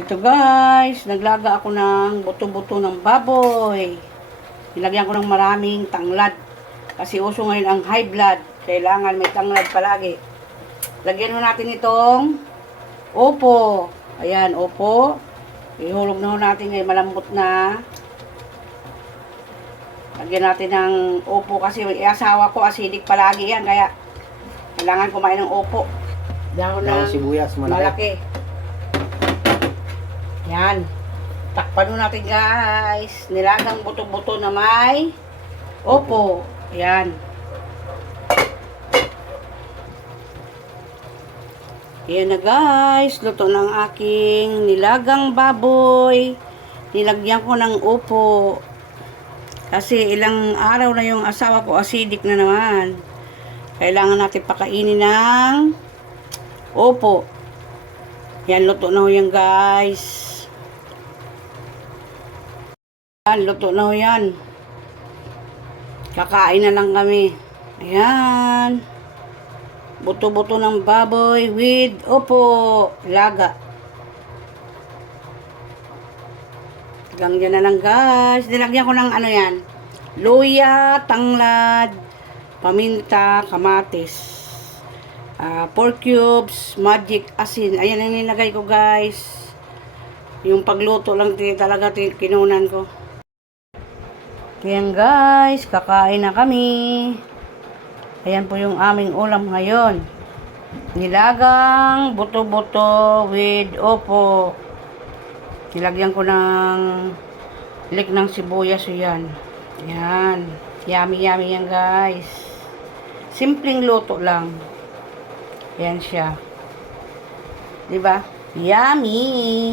Ito guys, naglaga ako ng buto-buto ng baboy. Nilagyan ko ng maraming tanglad. Kasi uso ngayon ang high blood. Kailangan may tanglad palagi. Lagyan mo natin itong opo. Ayan, opo. Ihulog na ho natin ngayon malambot na. Lagyan natin ng opo kasi yung asawa ko acidic palagi yan. Kaya kailangan kumain ng opo. Dahon ng sibuyas, malaki. malaki. Yan. Takpan natin guys. Nilagang buto-buto na may opo. Yan. Yan na guys. Luto ng aking nilagang baboy. Nilagyan ko ng opo. Kasi ilang araw na yung asawa ko acidic na naman. Kailangan natin pakainin ng opo. Yan, luto na ho yan guys. Yan, luto na ho yan. Kakain na lang kami. Ayan. Buto-buto ng baboy with opo. Laga. Hanggang dyan na lang guys. Nilagyan ko ng ano yan. Luya, tanglad, paminta, kamatis. Ah, 4 cubes, magic asin. Ayan ang nilagay ko guys. Yung pagluto lang talaga kinunan ko. Ayan guys, kakain na kami. Ayan po yung aming ulam ngayon. Nilagang buto-buto with opo. Nilagyan ko ng lik ng sibuyas yan. Ayan. Yummy yummy yan guys. Simpleng luto lang. Yan siya. 'Di ba? Yummy.